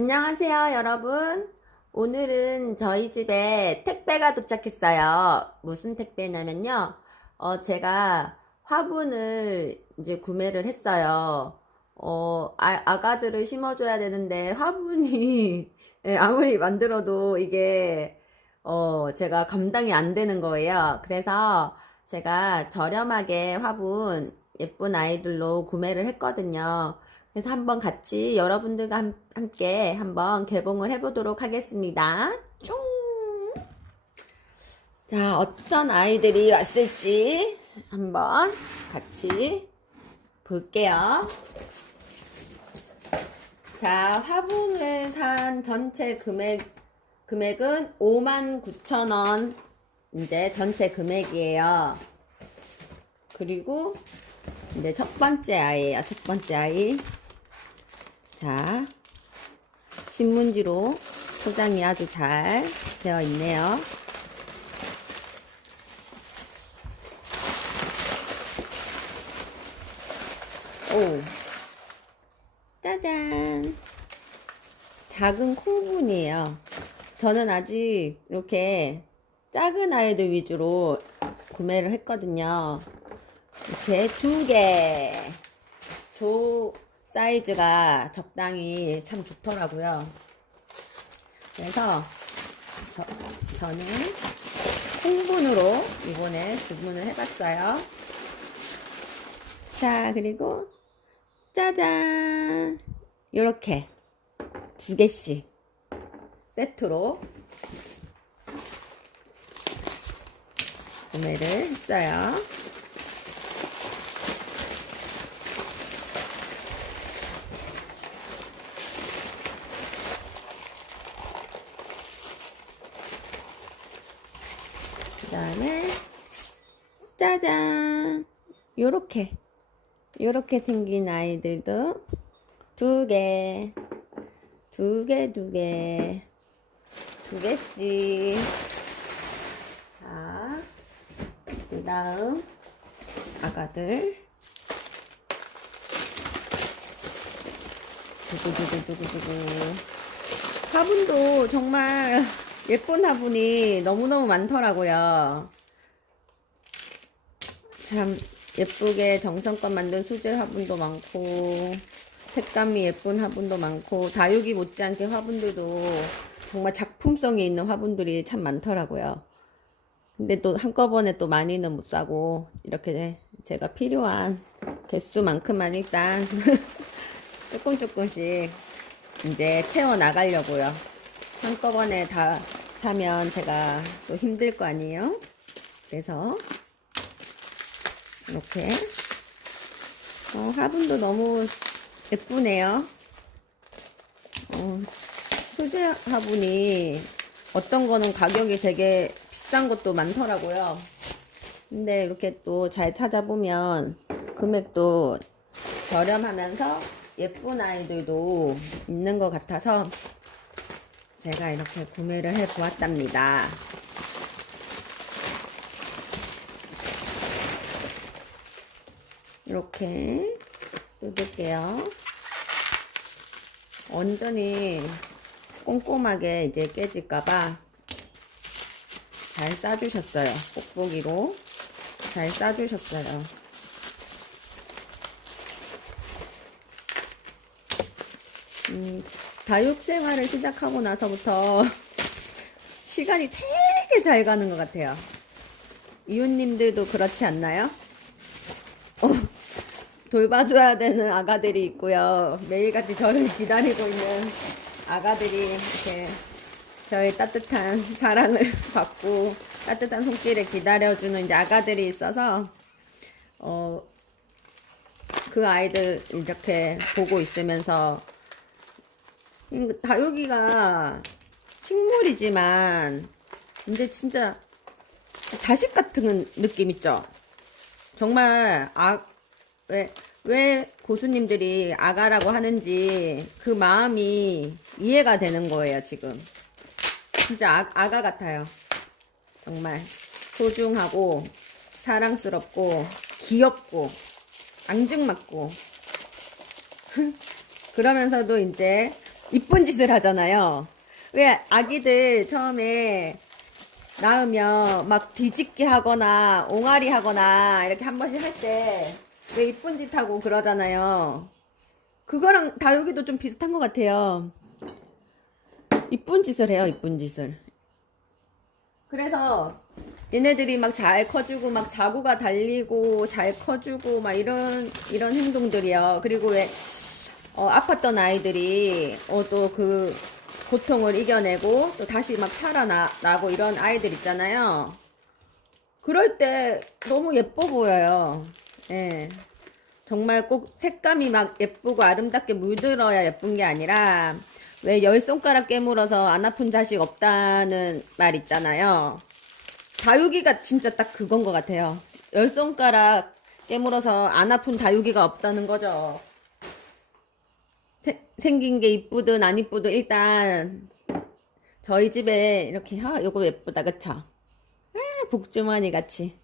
안녕하세요, 여러분. 오늘은 저희 집에 택배가 도착했어요. 무슨 택배냐면요. 어, 제가 화분을 이제 구매를 했어요. 어, 아, 아가들을 심어줘야 되는데 화분이 예, 아무리 만들어도 이게 어, 제가 감당이 안 되는 거예요. 그래서 제가 저렴하게 화분 예쁜 아이들로 구매를 했거든요. 그래서 한번 같이 여러분들과 함, 함께 한번 개봉을 해보도록 하겠습니다. 쫑! 자, 어떤 아이들이 왔을지 한번 같이 볼게요. 자, 화분을 산 전체 금액, 금액은 59,000원. 이제 전체 금액이에요. 그리고 이제 첫 번째 아이예요. 첫 번째 아이. 자, 신문지로 포장이 아주 잘 되어 있네요. 오, 짜잔. 작은 콩분이에요. 저는 아직 이렇게 작은 아이들 위주로 구매를 했거든요. 이렇게 두 개. 조 사이즈가 적당히 참 좋더라고요. 그래서 저, 저는 콩분으로 이번에 주문을 해봤어요. 자, 그리고 짜잔! 요렇게 두 개씩 세트로 구매를 했어요. 그 다음에 짜잔 요렇게 요렇게 생긴 아이들도 두 개, 두 개, 두 개, 두 개씩. 자, 그 다음 아가들. 두구두구두구두구. 화분도 정말 예쁜 화분이 너무너무 많더라고요. 참 예쁘게 정성껏 만든 수제 화분도 많고 색감이 예쁜 화분도 많고 다육이 못지않게 화분들도 정말 작품성이 있는 화분들이 참 많더라고요. 근데 또 한꺼번에 또 많이는 못 사고 이렇게 제가 필요한 개수만큼만 일단 조금 조금씩 이제 채워 나가려고요. 한꺼번에 다 사면 제가 또 힘들 거 아니에요? 그래서 이렇게 어, 화분도 너무 예쁘네요. 어, 소재 화분이 어떤 거는 가격이 되게 비싼 것도 많더라고요. 근데 이렇게 또 잘 찾아보면 금액도 저렴하면서 예쁜 아이들도 있는 것 같아서 제가 이렇게 구매를 해 보았답니다. 이렇게 뜯을게요. 완전히 꼼꼼하게 이제 깨질까봐 잘 싸주셨어요. 뽁뽁이로 잘 싸주셨어요. 음, 다육 생활을 시작하고 나서부터 시간이 되게 잘 가는 것 같아요. 이웃님들도 그렇지 않나요? 어, 돌봐줘야 되는 아가들이 있고요. 매일같이 저를 기다리고 있는 아가들이 이렇게 저의 따뜻한 사랑을 받고 따뜻한 손길에 기다려주는 이제 아가들이 있어서 어, 그 아이들 이렇게 보고 있으면서 음, 다육이가 식물이지만 근데 진짜 자식 같은 느낌 있죠? 정말 아, 왜, 왜 고수님들이 아가라고 하는지 그 마음이 이해가 되는 거예요, 지금. 진짜 아, 아가 같아요. 정말 소중하고 사랑스럽고 귀엽고 앙증맞고 그러면서도 이제 이쁜 짓을 하잖아요. 왜 아기들 처음에 낳으면 막 뒤집기 하거나 옹알이 하거나 이렇게 한 번씩 할 때 왜 이쁜 짓 하고 그러잖아요. 그거랑 다육이도 좀 비슷한 것 같아요. 이쁜 짓을 해요, 이쁜 짓을. 그래서 얘네들이 막 잘 커주고 막 자구가 달리고 잘 커주고 막 이런 이런 행동들이요. 그리고 왜 어, 아팠던 아이들이 어, 또 그 고통을 이겨내고 또 다시 막 살아나고 이런 아이들 있잖아요. 그럴 때 너무 예뻐 보여요. 예. 정말 꼭 색감이 막 예쁘고 아름답게 물들어야 예쁜 게 아니라 왜 열 손가락 깨물어서 안 아픈 자식 없다는 말 있잖아요. 다육이가 진짜 딱 그건 것 같아요. 열 손가락 깨물어서 안 아픈 다육이가 없다는 거죠. 세- 생긴 게 이쁘든 안 이쁘든 일단 저희 집에 이렇게 아 요거 예쁘다 그쵸? 아, 복주머니 같이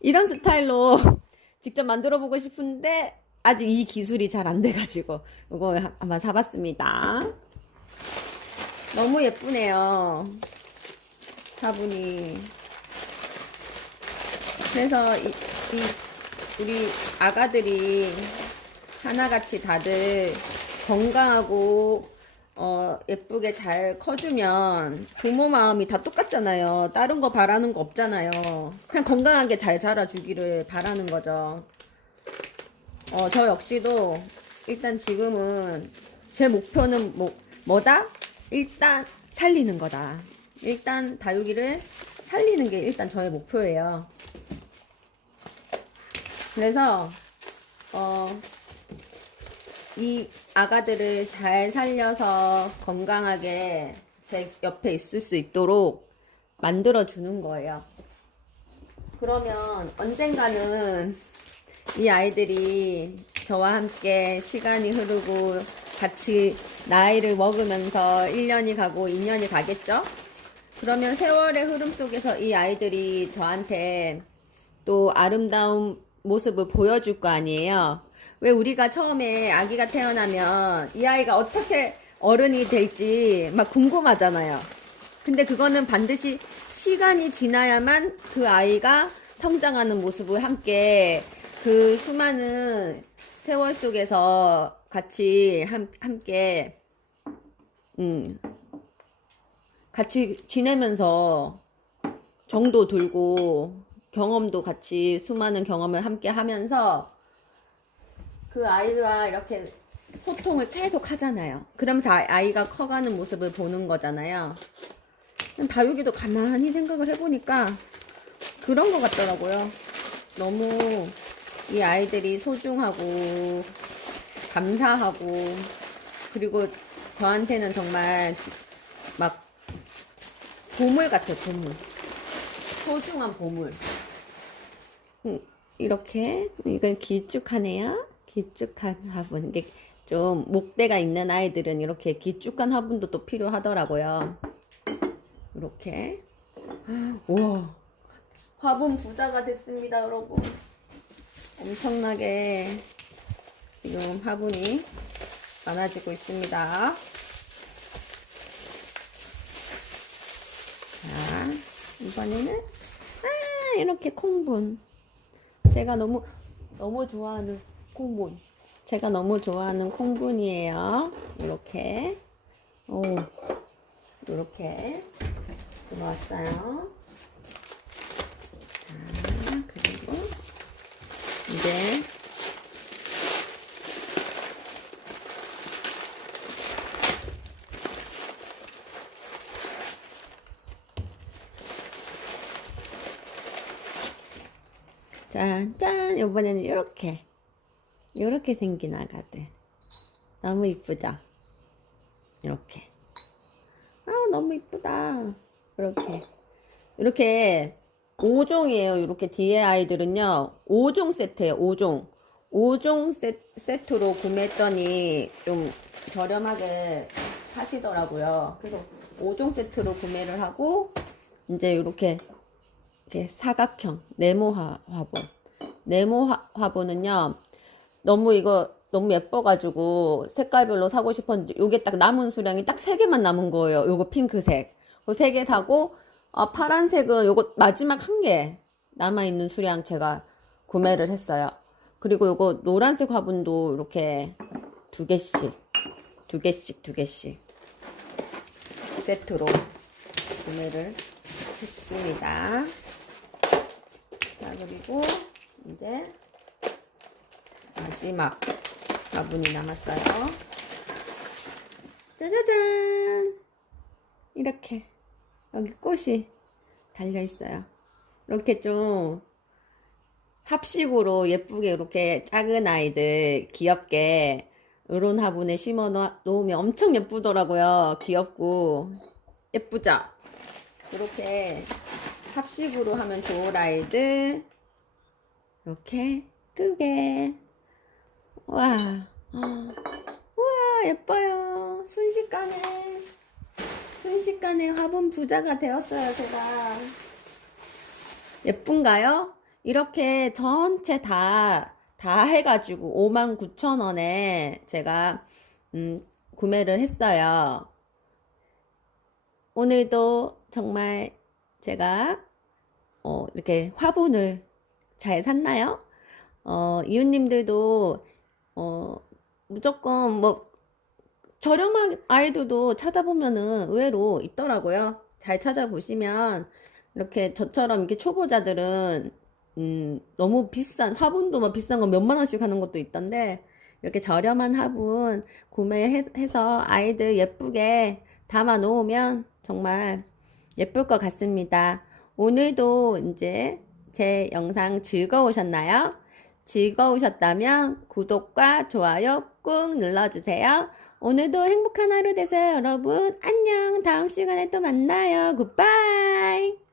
이런 스타일로 직접 만들어 보고 싶은데 아직 이 기술이 잘 안 돼가지고 이거 하- 한번 사봤습니다. 너무 예쁘네요. 화분이. 그래서 이, 이 우리 아가들이 하나같이 다들 건강하고 어, 예쁘게 잘 커주면 부모 마음이 다 똑같잖아요. 다른 거 바라는 거 없잖아요. 그냥 건강하게 잘 자라주기를 바라는 거죠. 어, 저 역시도 일단 지금은 제 목표는 뭐, 뭐다? 일단 살리는 거다. 일단 다육이를 살리는 게 일단 저의 목표예요. 그래서, 어, 이 아가들을 잘 살려서 건강하게 제 옆에 있을 수 있도록 만들어 주는 거예요. 그러면 언젠가는 이 아이들이 저와 함께 시간이 흐르고 같이 나이를 먹으면서 1년이 가고 2년이 가겠죠? 그러면 세월의 흐름 속에서 이 아이들이 저한테 또 아름다운 모습을 보여줄 거 아니에요? 왜 우리가 처음에 아기가 태어나면 이 아이가 어떻게 어른이 될지 막 궁금하잖아요. 근데 그거는 반드시 시간이 지나야만 그 아이가 성장하는 모습을 함께 그 수많은 세월 속에서 같이 함, 함께 음 같이 지내면서 정도 들고 경험도 같이 수많은 경험을 함께 하면서 그 아이와 이렇게 소통을 계속 하잖아요. 그러면서 아- 아이가 커가는 모습을 보는 거잖아요. 다육이도 가만히 생각을 해보니까 그런 것 같더라고요. 너무 이 아이들이 소중하고 감사하고 그리고 저한테는 정말 막 보물 같아요, 보물. 소중한 보물. 음, 이렇게 이건 길쭉하네요. 길쭉한 화분. 이게 좀 목대가 있는 아이들은 이렇게 길쭉한 화분도 또 필요하더라고요. 이렇게. 우와. 화분 부자가 됐습니다, 여러분. 엄청나게 지금 화분이 많아지고 있습니다. 자, 이번에는 아, 이렇게 콩분. 제가 너무 너무 좋아하는 콩분. 제가 너무 좋아하는 콩분이에요. 이렇게. 오. 이렇게 들어왔어요. 자, 그리고 이제 짠, 짠! 이번에는 이렇게. 이렇게 생긴 아가들. 너무 이쁘죠? 이렇게. 아, 너무 이쁘다. 이렇게. 이렇게 5종이에요. 이렇게 뒤에 아이들은요. 5종 세트예요. 5종. 5종 세, 세트로 구매했더니 좀 저렴하게 하시더라고요. 그래서 5종 세트로 구매를 하고 이제 이렇게 이렇게 사각형 네모 화, 화분. 네모 화, 화분은요. 너무 이거 너무 예뻐가지고 색깔별로 사고 싶었는데 요게 딱 남은 수량이 딱 세 개만 남은 거예요. 요거 핑크색. 그 세 개 사고 아, 파란색은 요거 마지막 한 개 남아있는 수량 제가 구매를 했어요. 그리고 요거 노란색 화분도 이렇게 두 개씩, 두 개씩, 두 개씩 세트로 구매를 했습니다. 자, 그리고 이제 마지막 화분이 남았어요. 짜자잔! 이렇게 여기 꽃이 달려 있어요. 이렇게 좀 합식으로 예쁘게 이렇게 작은 아이들 귀엽게 이런 화분에 심어 놓- 놓으면 엄청 예쁘더라고요. 귀엽고 예쁘죠? 이렇게 합식으로 하면 좋을 아이들 이렇게 두 개. 와, 어. 와 예뻐요. 순식간에 순식간에 화분 부자가 되었어요, 제가. 예쁜가요? 이렇게 전체 다, 다 해가지고 59,000원에 제가, 음, 구매를 했어요. 오늘도 정말 제가, 어, 이렇게 화분을 잘 샀나요? 어, 이웃님들도, 어, 무조건 뭐, 저렴한 아이들도 찾아보면은 의외로 있더라고요. 잘 찾아보시면 이렇게 저처럼 이렇게 초보자들은 음, 너무 비싼 화분도 막 비싼 거 몇만 원씩 하는 것도 있던데 이렇게 저렴한 화분 구매해서 아이들 예쁘게 담아 놓으면 정말 예쁠 것 같습니다. 오늘도 이제 제 영상 즐거우셨나요? 즐거우셨다면 구독과 좋아요 꾹 눌러주세요. 오늘도 행복한 하루 되세요, 여러분. 안녕. 다음 시간에 또 만나요. 굿바이.